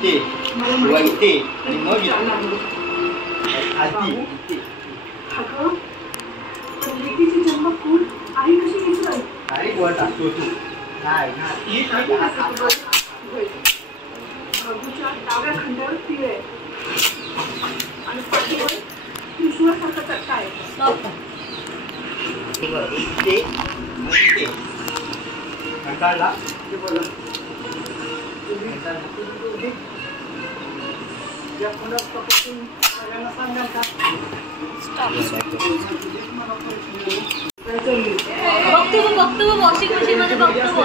इथे किंवा इथे आणि मग आधी जन्म खून आई कशी विसरल? अरे वर टाकतो तू नाही बाजूच्या डाव्या खांद्यावर तीळ आहे आणि पाठीवर त्रिशूळासारखा चट्टा आहे. इथे कंटाळला बघतो वॉशिंग मशीन मध्ये बघतो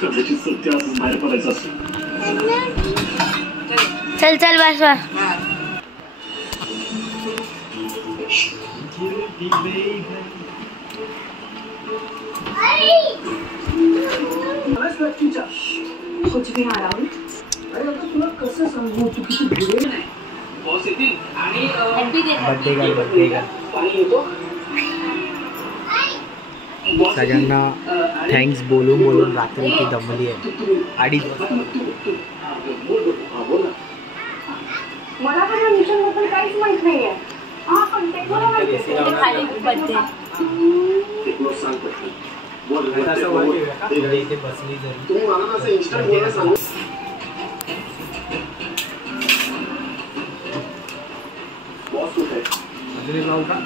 कदाचित सत्य असं बाहेर पडायचं असं. चल चल बस कुछ भी आ रहा हूँ. अरे आता तुला कसं सांगू तू किती भेटेल नाही. बॉस येतील आणि बर्थडे का सगळ्यांना थँक्स बोलून रात्री ती दमली आहे. 2.5 मला पण मिशन बद्दल काहीच माहित नाहीये. हा पण ते तुला माहिती आहे खाली बर्थडे बसली जरी तुम्ही मला असं इन्स्टंट बोलायला सांगू. बॉस कुठे अजून लावू का?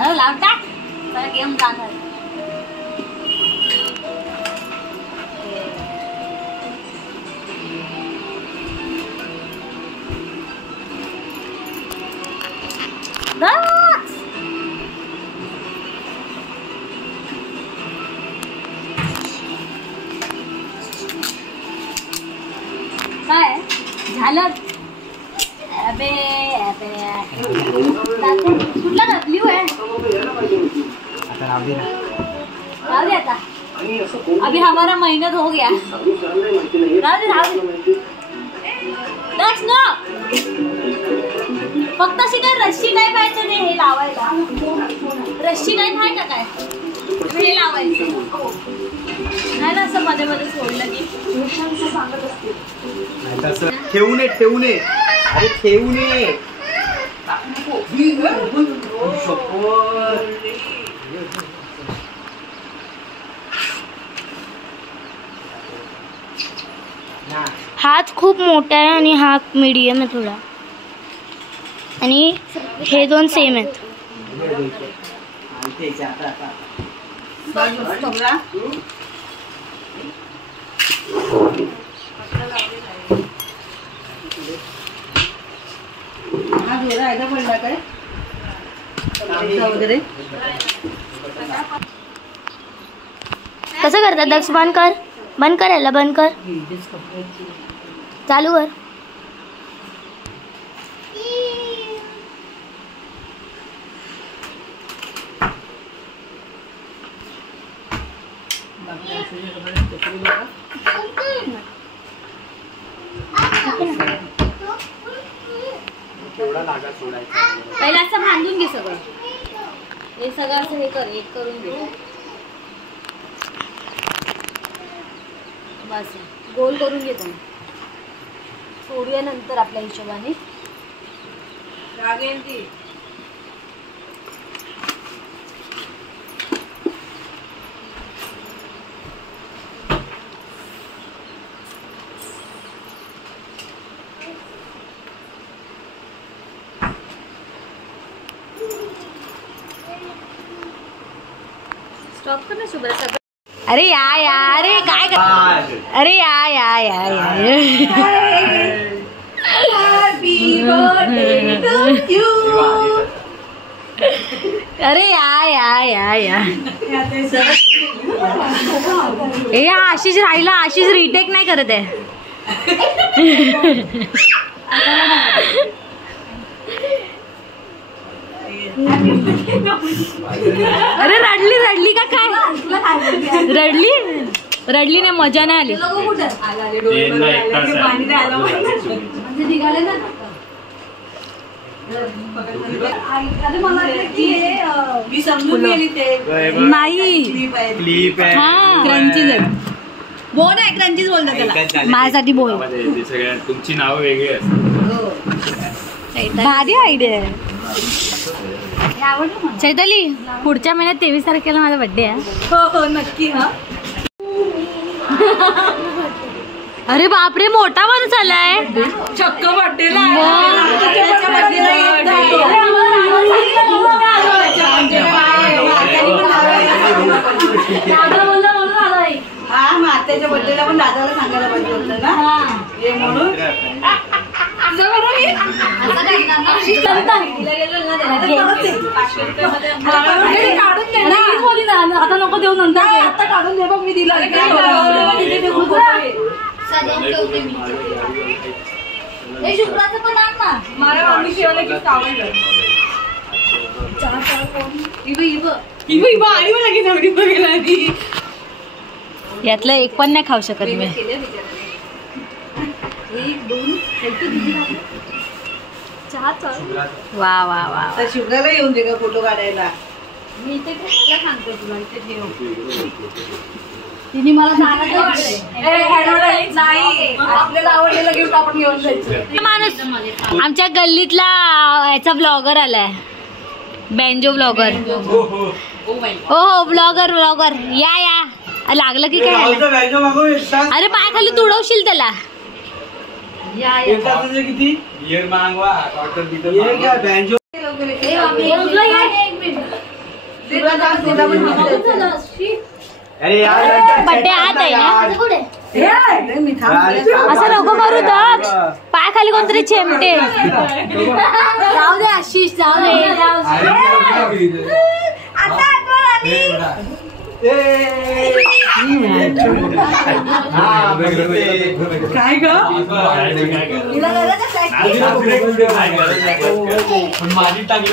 अरे लावता तर गेम जाणार. काय झालं? अबे कुठला ना ब्ल्यू आहे आता राहू दे आता. अभी हमारा मेहनत हो गया. राहू दे फक्त अशी काय रस्सी टाईप आहे तर हे लावायला. रस्सी टाईप आहे का काय हे लावायचं नाही ना असं मध्ये मध्ये सोडलं की सांगत असते. ठेवू नये अरे ठेवू नये. हात खूप मोठा आहे आणि हात मीडियम आहे थोडा आणि हे दोन सेम आहेत. कसं करतात दक्ष? बंद कर याला बंद कर. चालू कर. पहिला असं बांधून घे सगळं. हे सगळं असं हे कर एक करून घे. बस गोल करून घेतो. सोडूया नंतर आपल्या हिशोबाने. रागेल ती स्टॉप कर ना शुभ्रा सगळं. अरे या अरे काय अरे या अरे या ए आशिष राहिला. आशिष रिटेक नाही करत आहे. अरे रडली का काय? रडली नाही. मजा नाही आली. नाही बोल आहे. क्रंचीज बोलतात त्याला. माझ्यासाठी बोल. तुमची नावं वेगळी असतात. भारी आयडिया आहे. चैताली पुढच्या महिन्यात 23 तारखेला माझा बर्थडे आहे. हो नक्की. हा अरे बापरे मोठा माणूस आलाय. चक्क बर्थडेला हा मग आत्याच्या बर्थडेला पण दादाला सांगायला पाहिजे होतं ना ये म्हणून. आता नको देऊ नंतर. आता काढून दे बघ मी दिला. मला मम्मी शिवाय गिफ्ट आवडलं. यातलं एक पण नाही खाऊ शकत मी. वा वा वा. तर शुभ्राला येऊन दे का फोटो काढायला. मी इथे सांगते तुला इथे ठेव. तिने मला नाही आपल्याला आवडलेलं गिफ्ट आपण घेऊन जायचं. माणूस आमच्या गल्लीतला याचा ब्लॉगर आलाय. Banjo blogger. हो ब्लॉगर या लागलं की काय. अरे पाय खाली तुडवशील त्याला. किती अरे बड्डे आत आहे ना. असं नको करू दक्ष. पाय खाली कोणतरी चेमटे. जाऊ दे आशिष जाऊ दे. काय ग माझी टाकली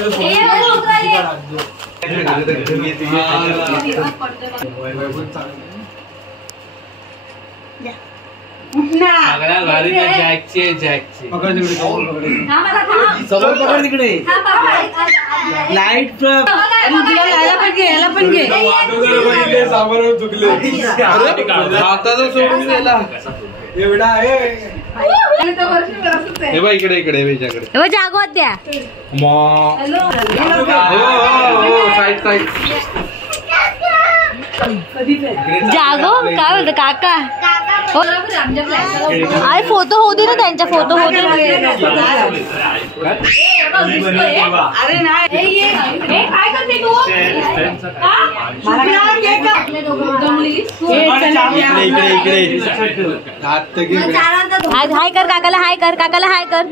तिकडे लाईट याला पण घे सामान चुकले हाताचा सोडून गेला एवढा आहे. हे बघ इकडे हे जागवत द्या. जागो काय बोलतो काका. अरे फोटो होऊ दे ना त्यांच्या. फोटो होऊ दे. अरे नाही काय करते तू. आज हाय कर काकाला. हाय कर काकाला. हाय कर.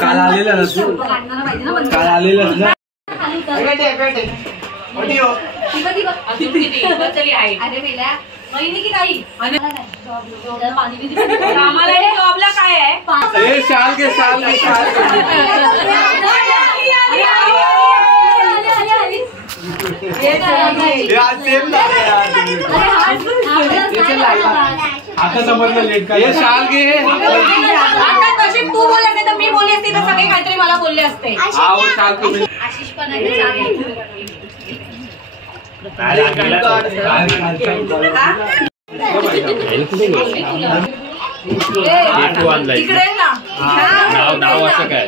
काल आलेला ना तू. काल आलेला ना. अरे मेल्या महिने की काही आम्हाला जॉबला काय आहे. शाल घे आता समजलं लेट काय. शाल घे. आता तशी तू बोलत नाही तर मी बोलली असते तर सगळे काहीतरी मला बोलले असते. शाल तुम्ही आशिष पण आहे. तिकडे ना नाव असं काय.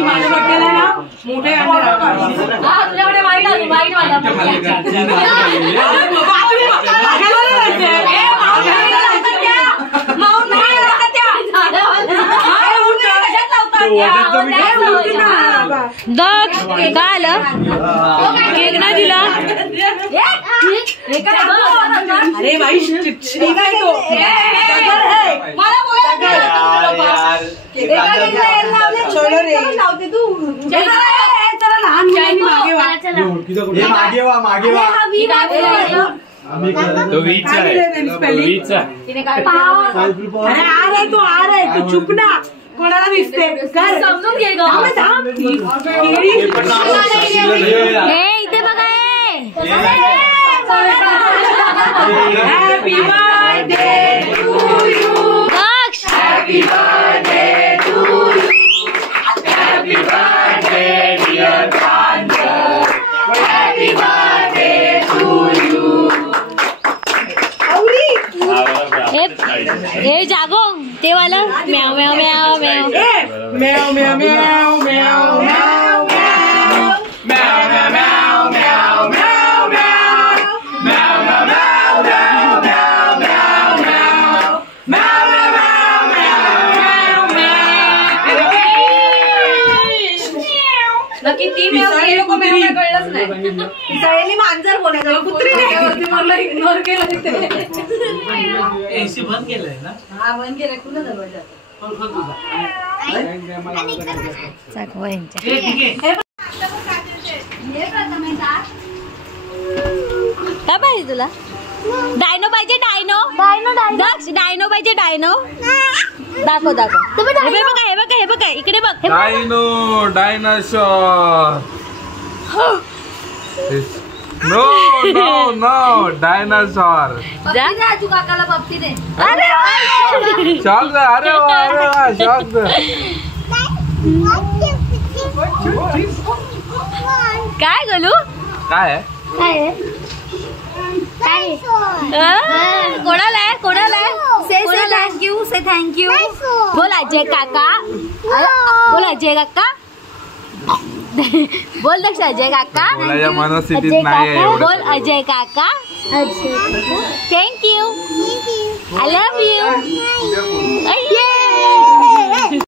माझ्या बड्डेला ना मोठे तुझ्याकडे वाईट आली. वाईट वाला दक्ष काय आलं केक नाही दिला अरे भाई तो वीचा आहे वीचा अरे तू आ रे तू चुप ना कोणाला दिसते समजून घे ग इथे बघा happy birthday to you Daksh happy birthday to you happy birthday dear happy birthday to you ए जागो ते वाला म्याव म्याव म्याव म्याव म्याव म्याव म्याव म्याव नक्की ती लोक कळलंच नाही मांजर बोलायचं कुत्री इग्नोर केलं तिथे एसी बंद केलंय ना हा बंद केलं कुठं दरवाजा काय पाहिजे तुला डायनो पाहिजे डायनो दक्ष डायनो पाहिजे डायनो दाखव दाखव हे बघा हे बघा हे बघा इकडे बघ dino dinosaur no no no dinosaur Raju काकाला बाबती दे शॉक दे अरे वा शॉक दे काय गलू काय आहे कोणाला आहे कोणाला आहे से थँक्यू से थँक्यू बोल अजय काका बोल अजय काका बोल दक्ष अजय काका बोलायच्या मनस्थितीत नाही आहे एवढं. बोल अजय काका थँक्यू आय लव्ह यू